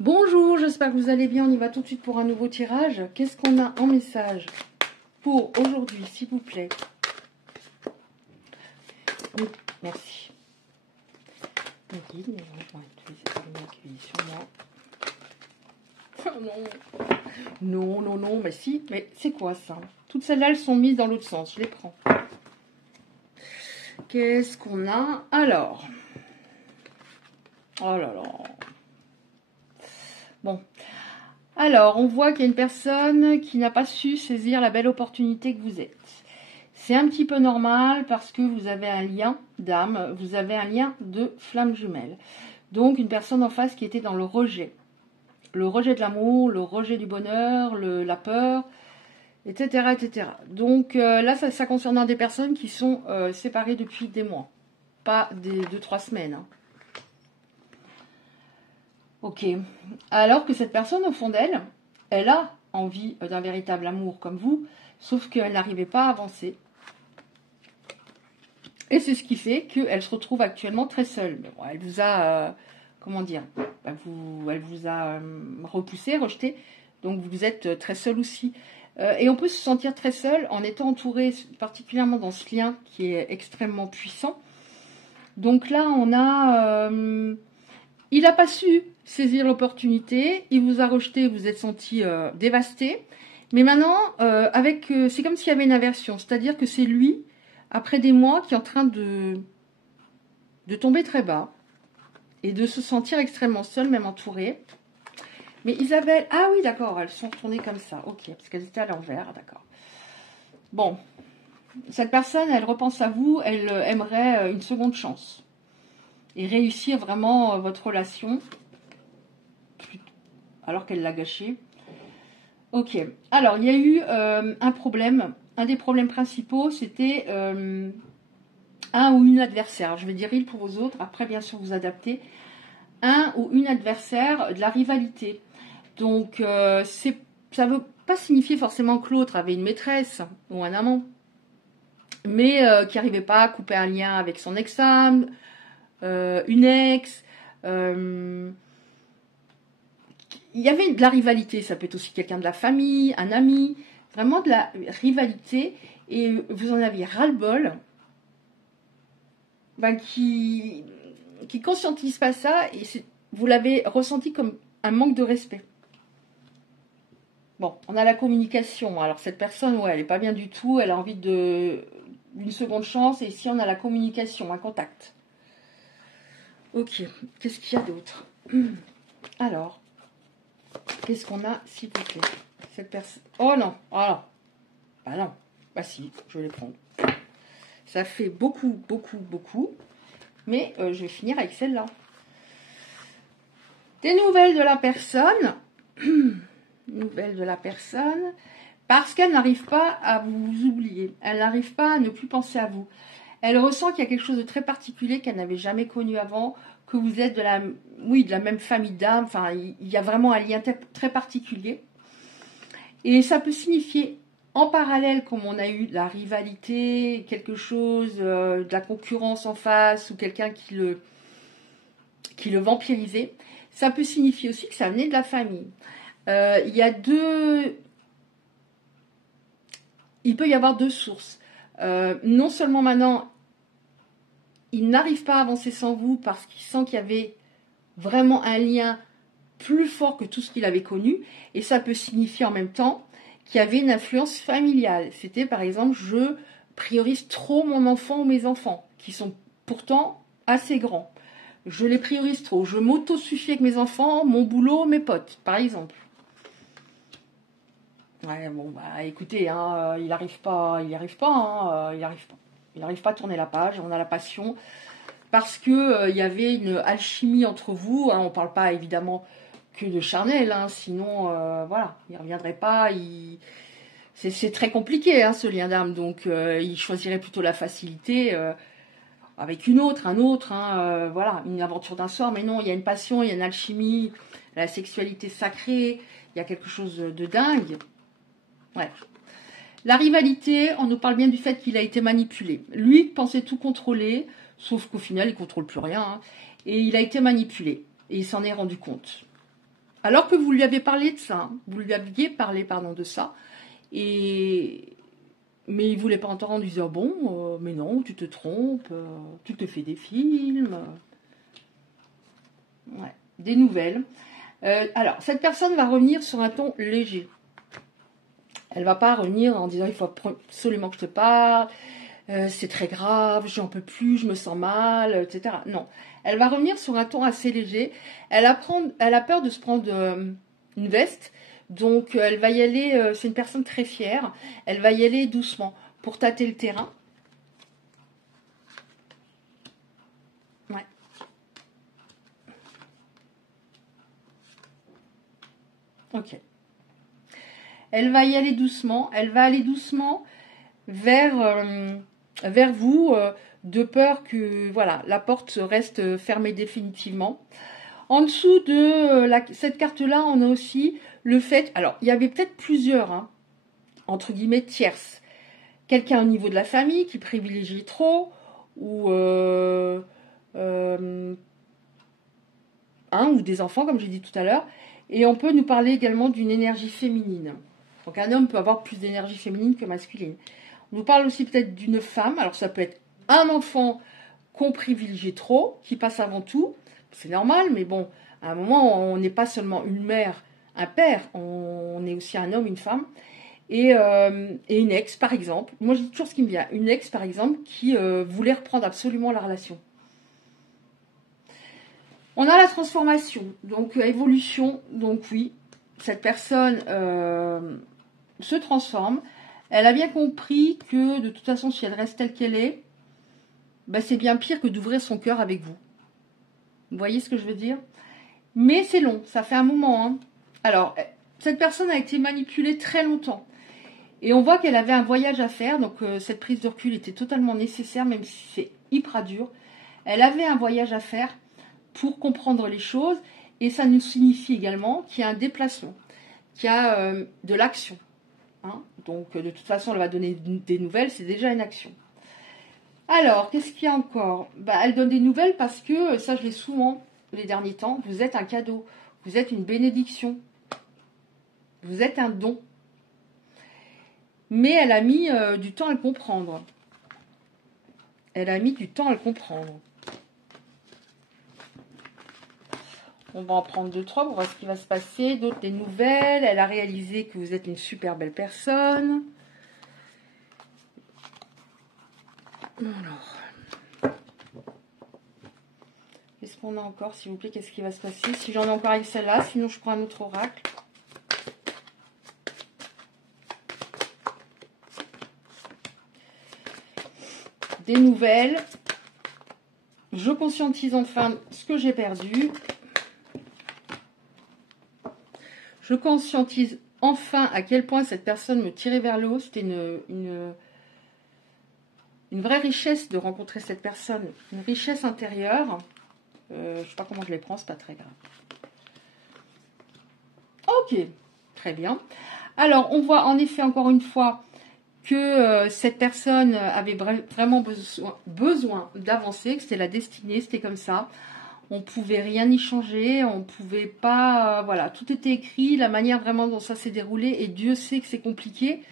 Bonjour, j'espère que vous allez bien. On y va tout de suite pour un nouveau tirage. Qu'est-ce qu'on a en message pour aujourd'hui, s'il vous plaît? Oui, merci. Guide, mais rejoins tous les éléments qui sur moi. Non. Non, mais si. Mais c'est quoi ça? Toutes celles-là, elles sont mises dans l'autre sens. Je les prends. Qu'est-ce qu'on a? Alors. Oh là là. Bon. Alors, on voit qu'il y a une personne qui n'a pas su saisir la belle opportunité que vous êtes. C'est un petit peu normal parce que vous avez un lien d'âme, vous avez un lien de flamme jumelle. Donc, une personne en face qui était dans le rejet. Le rejet de l'amour, le rejet du bonheur, la peur, etc. etc. Donc, là, ça concerne des personnes qui sont séparées depuis des mois. Pas des 2-3 semaines. Hein. Ok. Alors que cette personne, au fond d'elle, elle a envie d'un véritable amour comme vous, sauf qu'elle n'arrivait pas à avancer. Et c'est ce qui fait qu'elle se retrouve actuellement très seule. Mais bon, elle vous a, comment dire, elle vous a repoussé, rejeté, donc vous êtes très seule aussi. Et on peut se sentir très seul en étant entouré, particulièrement dans ce lien qui est extrêmement puissant. Donc là, on a... il n'a pas su saisir l'opportunité, il vous a rejeté, vous êtes senti dévasté. Mais maintenant, c'est comme s'il y avait une aversion, c'est-à-dire que c'est lui, après des mois, qui est en train de tomber très bas et de se sentir extrêmement seul, même entouré. Mais Isabelle, ah oui, d'accord, elles sont retournées comme ça, ok, parce qu'elles étaient à l'envers, d'accord. Bon, cette personne, elle repense à vous, elle aimerait une seconde chance et réussir vraiment votre relation, alors qu'elle l'a gâché. Ok, alors il y a eu un problème. Un des problèmes principaux, c'était un ou une adversaire. Je vais dire il pour vos autres, après bien sûr vous adaptez. Un ou une adversaire, de la rivalité. Donc ça ne veut pas signifier forcément que l'autre avait une maîtresse ou un amant, mais qui n'arrivait pas à couper un lien avec son ex-femme, une ex. Il y avait de la rivalité, ça peut être aussi quelqu'un de la famille, un ami, vraiment de la rivalité, et vous en aviez ras-le-bol, qui conscientise pas ça, et vous l'avez ressenti comme un manque de respect. Bon, on a la communication, alors cette personne, ouais, elle n'est pas bien du tout, elle a envie d'une seconde chance, et ici on a la communication, un contact. Ok, qu'est-ce qu'il y a d'autre? Alors, qu'est-ce qu'on a, s'il vous plaît? Cette personne. Oh non, ah non. Bah si, je vais les prendre. Ça fait beaucoup. Mais je vais finir avec celle-là. Des nouvelles de la personne. Nouvelles de la personne. Parce qu'elle n'arrive pas à vous oublier. Elle n'arrive pas à ne plus penser à vous. Elle ressent qu'il y a quelque chose de très particulier qu'elle n'avait jamais connu avant, que vous êtes de la même famille d'âme, enfin, il y a vraiment un lien très particulier. Et ça peut signifier, en parallèle, comme on a eu la rivalité, quelque chose, de la concurrence en face, ou quelqu'un qui le vampirisait, ça peut signifier aussi que ça venait de la famille. Il peut y avoir deux sources. Non seulement maintenant, il n'arrive pas à avancer sans vous parce qu'il sent qu'il y avait vraiment un lien plus fort que tout ce qu'il avait connu. Et ça peut signifier en même temps qu'il y avait une influence familiale. C'était par exemple, je priorise trop mon enfant ou mes enfants, qui sont pourtant assez grands. Je les priorise trop. Je m'auto-suffis avec mes enfants, mon boulot, mes potes, par exemple. Ouais, bon, bah écoutez, hein, il n'arrive pas à tourner la page, on a la passion, parce que y avait une alchimie entre vous, hein, on ne parle pas évidemment que de charnel, hein, sinon, voilà, il ne reviendrait pas, c'est très compliqué, hein, ce lien d'âme, donc il choisirait plutôt la facilité, avec un autre, hein, voilà, une aventure d'un soir, mais non, il y a une passion, il y a une alchimie, la sexualité sacrée, il y a quelque chose de dingue. Ouais. La rivalité, on nous parle bien du fait qu'il a été manipulé. Lui pensait tout contrôler, sauf qu'au final, il ne contrôle plus rien. Hein, et il a été manipulé. Et il s'en est rendu compte. Alors que vous lui avez parlé de ça, hein. Vous lui aviez parlé, pardon, de ça. Mais il ne voulait pas entendre en disant, bon, mais non, tu te trompes, tu te fais des films. Ouais, des nouvelles. Alors, cette personne va revenir sur un ton léger. Elle ne va pas revenir en disant, il faut absolument que je te parle, c'est très grave, j'en peux plus, je me sens mal, etc. Non, elle va revenir sur un ton assez léger. Elle a peur de se prendre une veste, donc elle va y aller, c'est une personne très fière, elle va y aller doucement pour tâter le terrain. Ouais. Ok. Elle va y aller doucement, elle va aller doucement vers vous, de peur que voilà, la porte reste fermée définitivement. En dessous de cette carte-là, on a aussi le fait... Alors, il y avait peut-être plusieurs, hein, entre guillemets, tierces. Quelqu'un au niveau de la famille qui privilégie trop, ou ou des enfants, comme j'ai dit tout à l'heure. Et on peut nous parler également d'une énergie féminine. Donc, un homme peut avoir plus d'énergie féminine que masculine. On nous parle aussi peut-être d'une femme. Alors, ça peut être un enfant qu'on privilégie trop, qui passe avant tout. C'est normal, mais bon, à un moment, on n'est pas seulement une mère, un père, on est aussi un homme, une femme. Et une ex, par exemple. Moi, je dis toujours ce qui me vient. Une ex, par exemple, qui voulait reprendre absolument la relation. On a la transformation, donc évolution. Donc oui, cette personne se transforme. Elle a bien compris que de toute façon, si elle reste telle qu'elle est, ben, c'est bien pire que d'ouvrir son cœur avec vous. Vous voyez ce que je veux dire? Mais c'est long, ça fait un moment. Hein. Alors, cette personne a été manipulée très longtemps. Et on voit qu'elle avait un voyage à faire, donc cette prise de recul était totalement nécessaire, même si c'est hyper dur. Elle avait un voyage à faire pour comprendre les choses, et ça nous signifie également qu'il y a un déplacement, qu'il y a de l'action. Hein. Donc, de toute façon, elle va donner des nouvelles, c'est déjà une action. Alors, qu'est-ce qu'il y a encore? Elle donne des nouvelles parce que, ça je l'ai souvent les derniers temps, vous êtes un cadeau, vous êtes une bénédiction, vous êtes un don. Mais elle a mis du temps à le comprendre. Elle a mis du temps à le comprendre. On va en prendre 2, 3 pour voir ce qui va se passer. D'autres, des nouvelles. Elle a réalisé que vous êtes une super belle personne. Alors. Qu'est-ce qu'on a encore, s'il vous plaît? Qu'est-ce qui va se passer? Si j'en ai encore avec celle-là, sinon je prends un autre oracle. Des nouvelles. Je conscientise enfin ce que j'ai perdu. Je conscientise enfin à quel point cette personne me tirait vers le haut. C'était une vraie richesse de rencontrer cette personne. Une richesse intérieure. Je ne sais pas comment je les prends, c'est pas très grave. Ok, très bien. Alors, on voit en effet encore une fois que cette personne avait vraiment besoin d'avancer, que c'était la destinée, c'était comme ça. On pouvait rien y changer, on pouvait pas... voilà, tout était écrit, la manière vraiment dont ça s'est déroulé, et Dieu sait que c'est compliqué.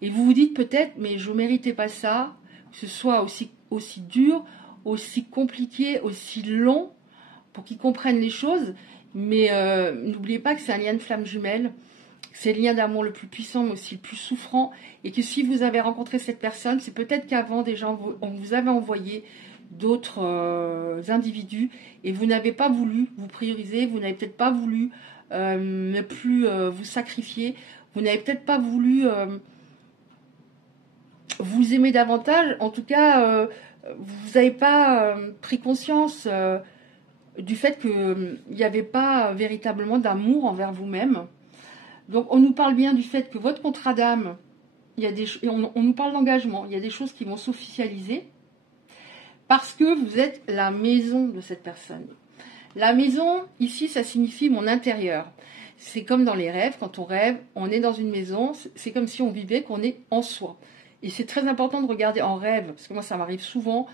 Et vous vous dites peut-être, mais je ne méritais pas ça, que ce soit aussi dur, aussi compliqué, aussi long, pour qu'ils comprennent les choses. Mais n'oubliez pas que c'est un lien de flamme jumelle, c'est le lien d'amour le plus puissant, mais aussi le plus souffrant. Et que si vous avez rencontré cette personne, c'est peut-être qu'avant, déjà, on vous avait envoyé d'autres individus et vous n'avez pas voulu vous prioriser, vous n'avez peut-être pas voulu ne plus vous sacrifier, vous n'avez peut-être pas voulu vous aimer davantage. En tout cas, vous n'avez pas pris conscience du fait qu'il n'y avait pas véritablement d'amour envers vous-même. Donc on nous parle bien du fait que votre contrat d'âme, on nous parle d'engagement, il y a des choses qui vont s'officialiser parce que vous êtes la maison de cette personne. La maison, ici, ça signifie mon intérieur. C'est comme dans les rêves, quand on rêve, on est dans une maison, c'est comme si on vivait, qu'on est en soi. Et c'est très important de regarder en rêve, parce que moi ça m'arrive souvent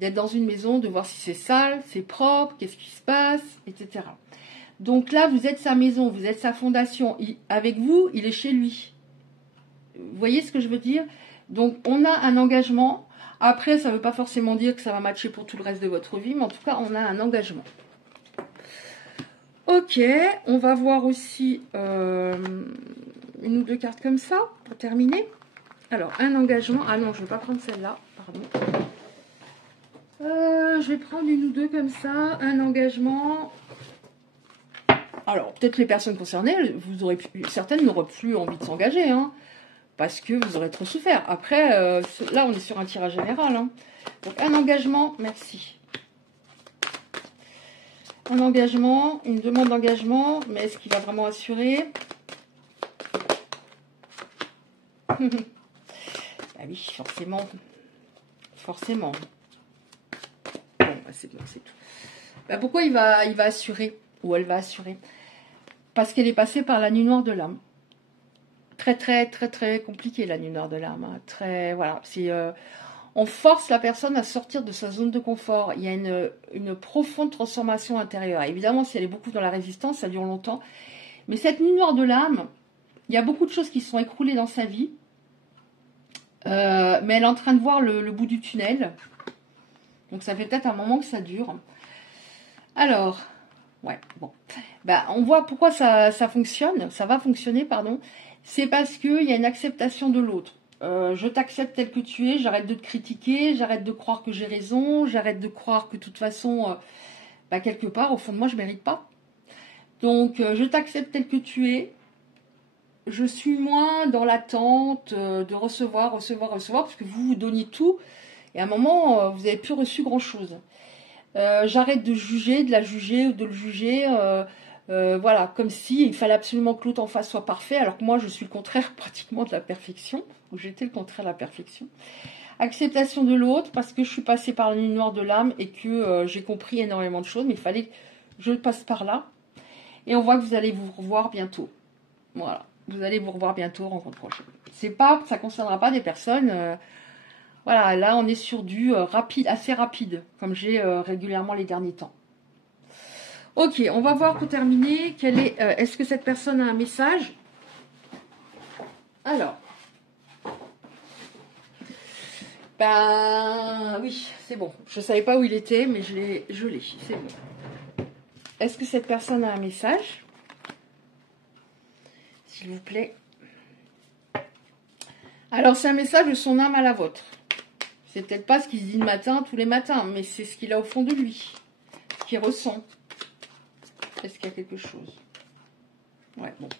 d'être dans une maison, de voir si c'est sale, c'est propre, qu'est-ce qui se passe, etc. Donc là, vous êtes sa maison, vous êtes sa fondation. Avec vous, il est chez lui. Vous voyez ce que je veux dire? Donc, on a un engagement. Après, ça ne veut pas forcément dire que ça va matcher pour tout le reste de votre vie, mais en tout cas, on a un engagement. Ok, on va voir aussi une ou deux cartes comme ça, pour terminer. Alors, un engagement. Ah non, je ne vais pas prendre celle-là, pardon. Je vais prendre une ou deux comme ça. Un engagement. Alors, peut-être les personnes concernées, certaines n'auraient plus envie de s'engager, hein, parce que vous aurez trop souffert. Après, là, on est sur un tirage général. Hein. Donc, un engagement, merci. Un engagement, une demande d'engagement, mais est-ce qu'il va vraiment assurer? Ah oui, forcément. Forcément. Bon, bah, c'est bon, c'est tout. Bah, pourquoi il va assurer? Ou elle va assurer? Parce qu'elle est passée par la nuit noire de l'âme. Très, très, très, très compliqué, la nuit noire de l'âme. Hein. Très, voilà. On force la personne à sortir de sa zone de confort. Il y a une profonde transformation intérieure. Évidemment, si elle est beaucoup dans la résistance, ça dure longtemps. Mais cette nuit noire de l'âme, il y a beaucoup de choses qui se sont écroulées dans sa vie. Mais elle est en train de voir le bout du tunnel. Donc, ça fait peut-être un moment que ça dure. Alors... Ouais, bon. Bah, on voit pourquoi ça fonctionne, ça va fonctionner, pardon. C'est parce qu'il y a une acceptation de l'autre. Je t'accepte tel que tu es, j'arrête de te critiquer, j'arrête de croire que j'ai raison, j'arrête de croire que de toute façon, bah, quelque part, au fond de moi, je ne mérite pas. Donc, je t'accepte tel que tu es. Je suis moins dans l'attente de recevoir, parce que vous donniez tout. Et à un moment, vous n'avez plus reçu grand-chose. J'arrête de juger, de la juger ou de le juger, voilà, comme si il fallait absolument que l'autre en face soit parfait, alors que moi je suis le contraire pratiquement de la perfection, ou j'étais le contraire de la perfection. Acceptation de l'autre, parce que je suis passée par la nuit noire de l'âme et que j'ai compris énormément de choses, mais il fallait que je passe par là. Et on voit que vous allez vous revoir bientôt. Voilà, vous allez vous revoir bientôt, rencontre prochaine. Ça ne concernera pas des personnes... Voilà, là on est sur du rapide, assez rapide, comme j'ai régulièrement les derniers temps. Ok, on va voir pour terminer, est-ce que cette personne a un message? Alors, ben oui, c'est bon. Je ne savais pas où il était, mais je l'ai, c'est bon. Est-ce que cette personne a un message? S'il vous plaît. Alors, c'est un message de son âme à la vôtre. C'est peut-être pas ce qu'il se dit le matin, tous les matins, mais c'est ce qu'il a au fond de lui, ce qu'il ressent. Est-ce qu'il y a quelque chose? Ouais, bon.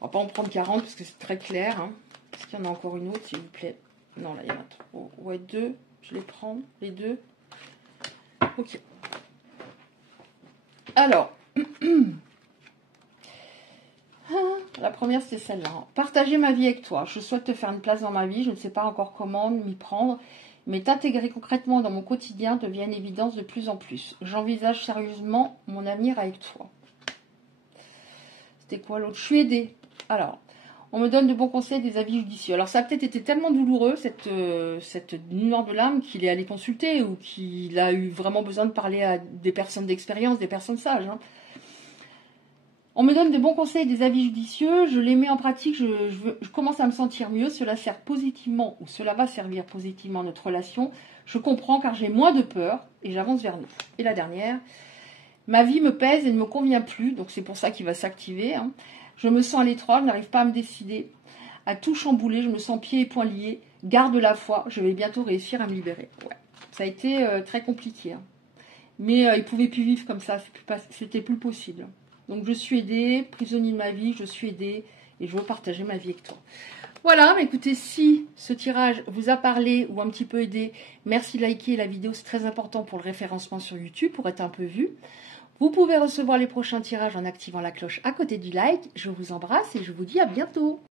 On va pas en prendre 40 parce que c'est très clair. Hein. Est-ce qu'il y en a encore une autre, s'il vous plaît? Non, là, il y en a trop. Ouais, deux. Je les prends, les deux. Ok. Alors. La première, c'est celle-là. Partager ma vie avec toi. Je souhaite te faire une place dans ma vie. Je ne sais pas encore comment m'y prendre. Mais t'intégrer concrètement dans mon quotidien devient une évidence de plus en plus. J'envisage sérieusement mon avenir avec toi. C'était quoi l'autre? Je suis aidée. Alors, on me donne de bons conseils, des avis judicieux. Alors, ça a peut-être été tellement douloureux, cette nuit noire de l'âme, qu'il est allé consulter ou qu'il a eu vraiment besoin de parler à des personnes d'expérience, des personnes sages. Hein. On me donne de bons conseils, des avis judicieux, je les mets en pratique, je commence à me sentir mieux, cela sert positivement, ou cela va servir positivement à notre relation. Je comprends car j'ai moins de peur et j'avance vers nous. Et la dernière, ma vie me pèse et ne me convient plus, donc c'est pour ça qu'il va s'activer. Hein. Je me sens à l'étroit, je n'arrive pas à me décider, à tout chambouler, je me sens pieds et poings liés, garde la foi, je vais bientôt réussir à me libérer. Ouais. Ça a été très compliqué, hein. Mais il ne pouvait plus vivre comme ça, c'était plus possible. Donc je suis aidée, prisonnier de ma vie, je suis aidée et je veux partager ma vie avec toi. Voilà, mais écoutez, si ce tirage vous a parlé ou un petit peu aidé, merci de liker la vidéo, c'est très important pour le référencement sur YouTube, pour être un peu vu. Vous pouvez recevoir les prochains tirages en activant la cloche à côté du like. Je vous embrasse et je vous dis à bientôt.